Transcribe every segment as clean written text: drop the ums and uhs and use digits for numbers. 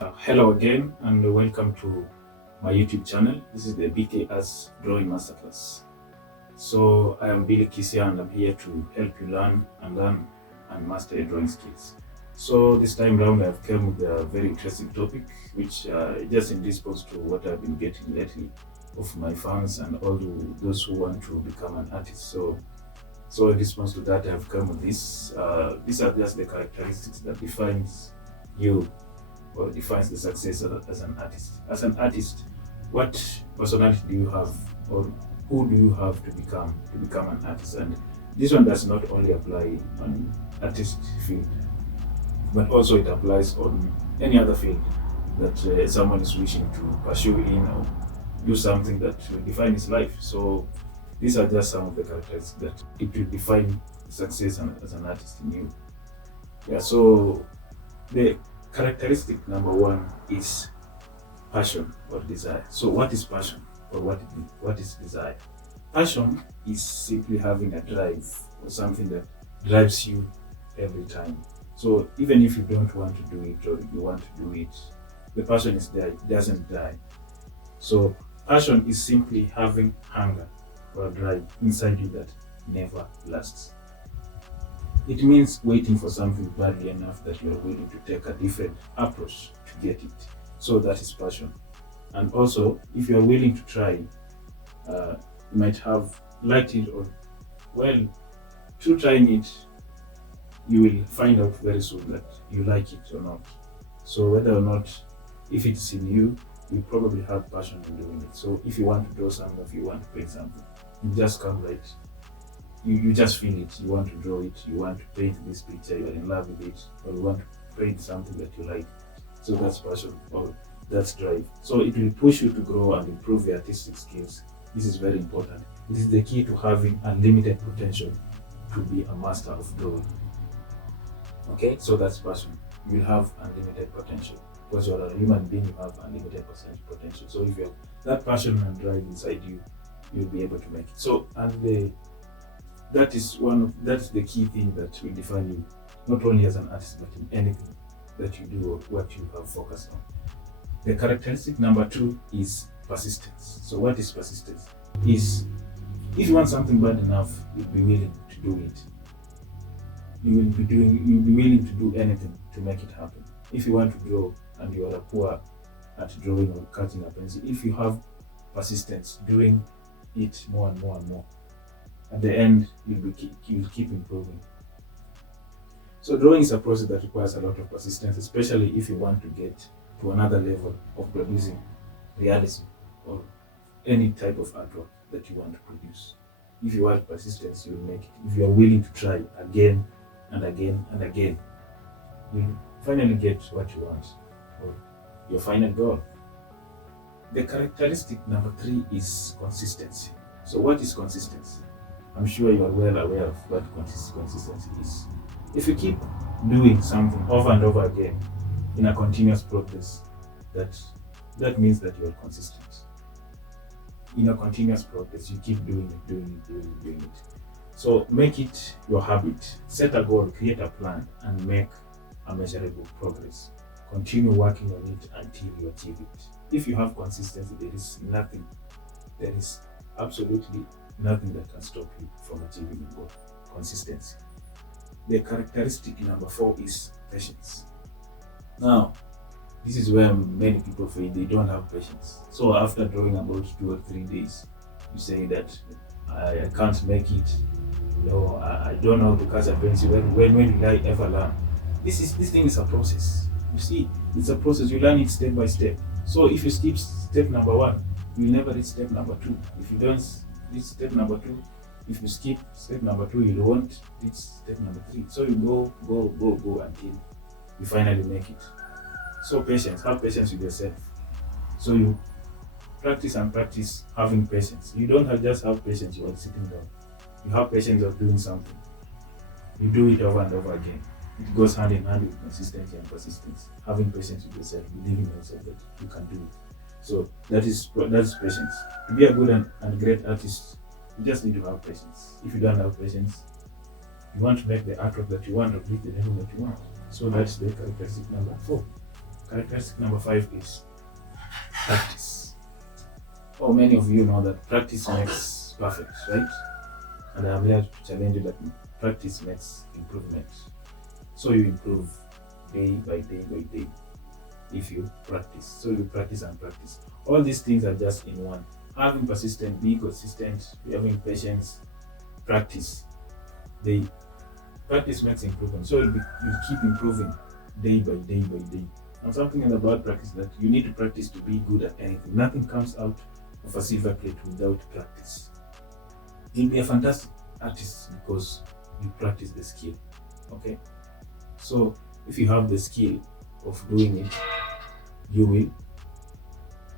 Hello again and welcome to my YouTube channel. This is the BKS Drawing Masterclass. So I am Billy Kisia and I'm here to help you learn and master your drawing skills. So this time round I've come with a very interesting topic which just in response to what I've been getting lately of my fans and all those who want to become an artist. So in response to that I've come with this. These are just the characteristics that defines you or defines the success as an artist. As an artist, what personality do you have, or who do you have to become an artist? And this one does not only apply on artist field, but also it applies on any other field that someone is wishing to pursue in or do something that will define his life. So these are just some of the characteristics that it will define success as an artist in you. Yeah. So the characteristic number one is passion or desire. So, what is passion or what is desire? Passion is simply having a drive or something that drives you every time. So, even if you don't want to do it or you want to do it, the passion is there, it doesn't die. So, passion is simply having hunger or a drive inside you that never lasts. It means waiting for something badly enough that you are willing to take a different approach to get it. So that is passion. And also, if you are willing to try, you might have liked it or, well, through trying it, you will find out very soon that you like it or not. So whether or not, if it's in you, you probably have passion in doing it. So if you want to draw something, if you want to paint something, it just comes right. You just feel it, you want to draw it, you want to paint this picture, you're in love with it, or you want to paint something that you like. So that's passion or that's drive. So it will push you to grow and improve your artistic skills. This is very important. This is the key to having unlimited potential to be a master of drawing. Okay, so that's passion. You will have unlimited potential because you're a human being, you have unlimited potential. So if you have that passion and drive inside you, you'll be able to make it. So that's the key thing that will define you, not only as an artist but in anything that you do or what you have focused on. The characteristic number two is persistence. So what is persistence? Is if you want something bad enough, you'll be willing to do it. You'll be willing to do anything to make it happen. If you want to draw and you are poor at drawing or cutting a pencil, if you have persistence doing it more and more and more, at the end you'll keep improving. So drawing is a process that requires a lot of persistence, especially if you want to get to another level of producing realism or any type of artwork that you want to produce. If you have persistence, you'll make it. If you are willing to try again and again and again, you'll finally get what you want or your final goal. The characteristic number three is consistency. So what is consistency? I'm sure you are well aware of what consistency is. If you keep doing something over and over again in a continuous progress, that means that you are consistent. In a continuous progress, you keep doing it. So make it your habit. Set a goal, create a plan, and make a measurable progress. Continue working on it until you achieve it. If you have consistency, there is absolutely nothing that can stop you from achieving your goal. Consistency. The characteristic number four is patience. Now, this is where many people fail. They don't have patience. So after drawing about 2 or 3 days, you say that I can't make it. No, I don't know how to catch a pencil. When will I ever learn? This thing is a process. You see, it's a process. You learn it step by step. So if you skip step number one, you'll never reach step number two. If you don't reach step number two, if you skip step number two, you won't reach step number three. So you go until you finally make it. So have patience with yourself. So you practice and practice having patience. You don't just have patience, you are sitting down. You have patience of doing something. You do it over and over again. It goes hand in hand with consistency and persistence. Having patience with yourself, believing in yourself that you can do it. So that's patience. To be a good and great artist, you just need to have patience. If you don't have patience, you want to make the artwork that you want or reach the level that you want. So that's the characteristic number four. Characteristic number 5 is practice. Oh, many of you know that practice makes perfect, right? And I'm here to challenge you that practice makes improvement. So you improve day by day by day if you practice. So you practice and practice. All these things are just in one. Having persistent, be consistent, having patience, practice. Practice makes improvement. So you keep improving day by day by day. And something about practice that you need to practice to be good at anything. Nothing comes out of a silver plate without practice. You'll be a fantastic artist because you practice the skill. Okay? So if you have the skill of doing it, you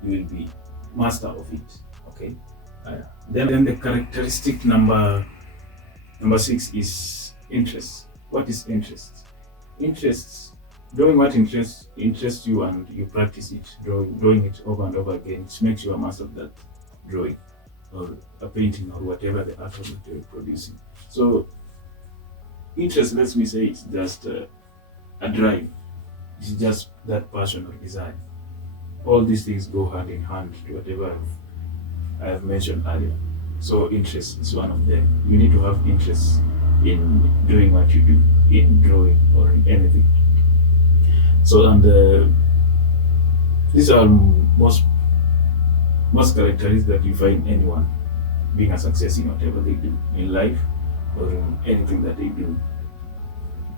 will be master of it. Okay? Then the characteristic number 6 is interest. What is interest? Interest, drawing what interests you, and you practice it, drawing it over and over again. It makes you a master of that drawing or a painting or whatever the art that you're producing. So interest, let me say, it's just a drive. It's just that passion or desire. All these things go hand in hand to whatever I have mentioned earlier. So interest is one of them. You need to have interest in doing what you do, in drawing or in anything. So, and these are most characteristics that you find anyone being a success in whatever they do in life or in anything that they do.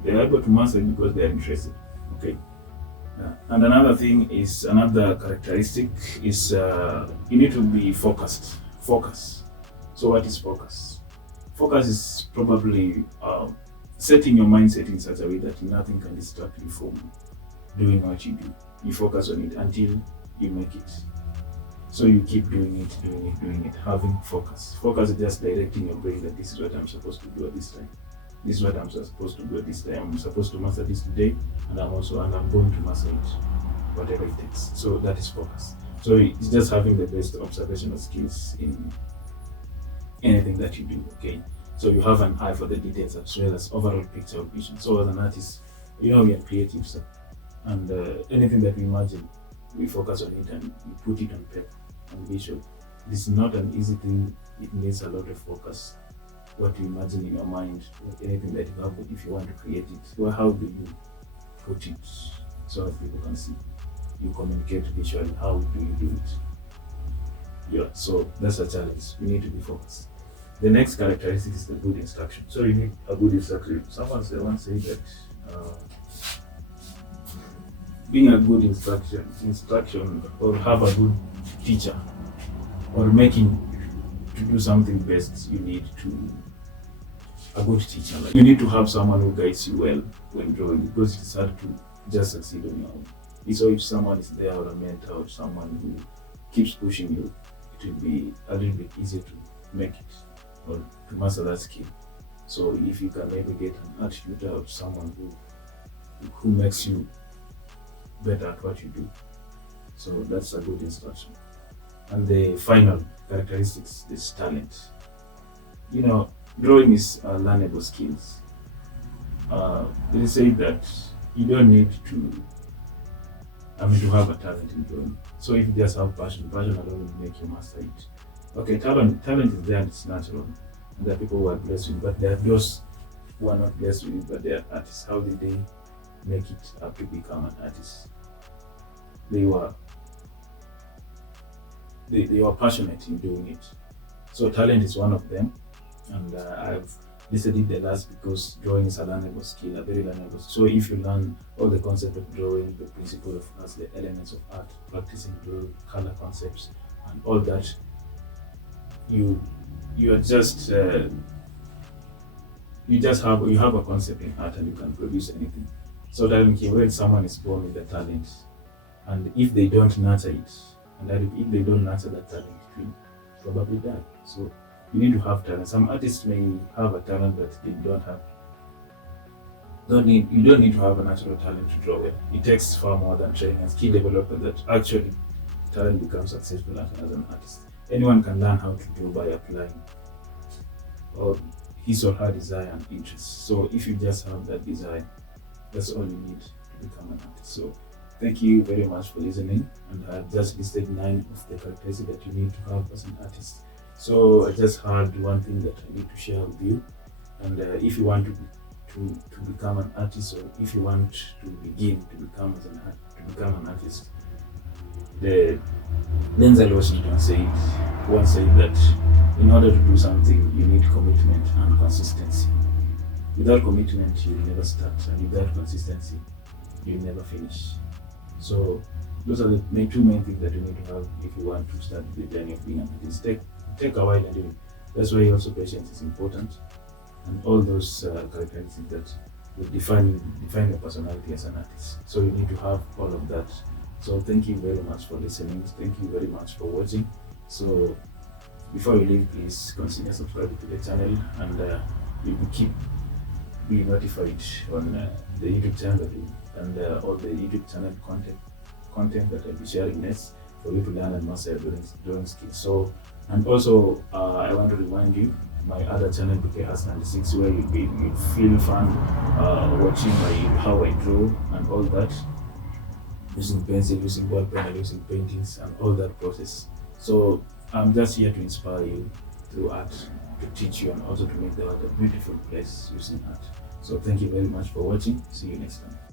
They are able to master it because they are interested. Okay. And another characteristic is you need to be focused. Focus. So what is focus? Focus is probably setting your mindset in such a way that nothing can distract you from doing what you do. You focus on it until you make it. So you keep doing it, having focus. Focus is just directing your brain that this is what I'm supposed to do at this time. This is what I'm supposed to do at this time. I'm supposed to master this today, and I'm going to master it, whatever it takes. So that is focus. So it's just having the best observational skills in anything that you do. Okay. So you have an eye for the details as well as overall picture of vision. So as an artist, we are creatives, and anything that we imagine, we focus on it and we put it on paper and visual. This is not an easy thing. It needs a lot of focus. What you imagine in your mind, anything that you have, if you want to create it, well, how do you put it so that people can see? You communicate visually. How do you do it? Yeah, so that's a challenge. You need to be focused. The next characteristic is the good instruction. So you need a good instruction. Someone once said that being a good instruction, or have a good teacher, or making to do something best, you need a good teacher. Like, you need to have someone who guides you well when drawing, because it's hard to just succeed on your own. So if someone is there, or a mentor, or someone who keeps pushing you, it will be a little bit easier to make it or to master that skill. So if you can maybe get an art tutor or someone who makes you better at what you do, so that's a good instruction. And the final characteristics is talent. Drawing is learnable skills. They say that you don't need to have a talent in drawing. So if you just have passion alone will make you master it. Okay, talent is there and it's natural. And there are people who are blessed with it, but there are those who are not blessed with it, but they are artists. How did they make it up to become an artist? They were passionate in doing it. So talent is one of them, and I've listed it the last because drawing is a learnable skill, a very learnable. So if you learn all the concept of drawing, the principle of art, the elements of art, practicing drawing, color concepts, and all that, you have a concept in art and you can produce anything. So that when someone is born with a talent, and if they don't nurture it, and if they don't nurture that talent, it will probably die. So you need to have talent. Some artists may have a talent that they don't have. You don't need to have a natural talent to draw well. It takes far more than training and skill development that actually talent becomes successful as an artist. Anyone can learn how to draw by applying or his or her desire and interest. So if you just have that desire, that's all you need to become an artist. So Thank you very much for listening. And I've just listed 9 of the characteristics that you need to have as an artist. So I just had one thing that I need to share with you. And if you want to become an artist, or if you want to begin to become an artist, the Denzel Washington once said that in order to do something, you need commitment and consistency. Without commitment, you will never start, and without consistency, you will never finish. So those are the two main things that you need to have if you want to start the journey of being an artist. Take a while and do it. That's why also patience is important, and all those characteristics that will define your personality as an artist. So you need to have all of that. So thank you very much for listening. Thank you very much for watching. So before you leave, please consider subscribing to the channel, and you will keep being notified on the YouTube channel and all the YouTube channel content that I'll be sharing next for you to learn and master drawing skills. So, and also I want to remind you my other channel, BK Arts 96, where you'll feel fun watching how I draw and all that, using pencil, using ball pen, using paintings and all that process. So I'm just here to inspire you through art, to teach you, and also to make the world a beautiful place using art. So thank you very much for watching. See you next time.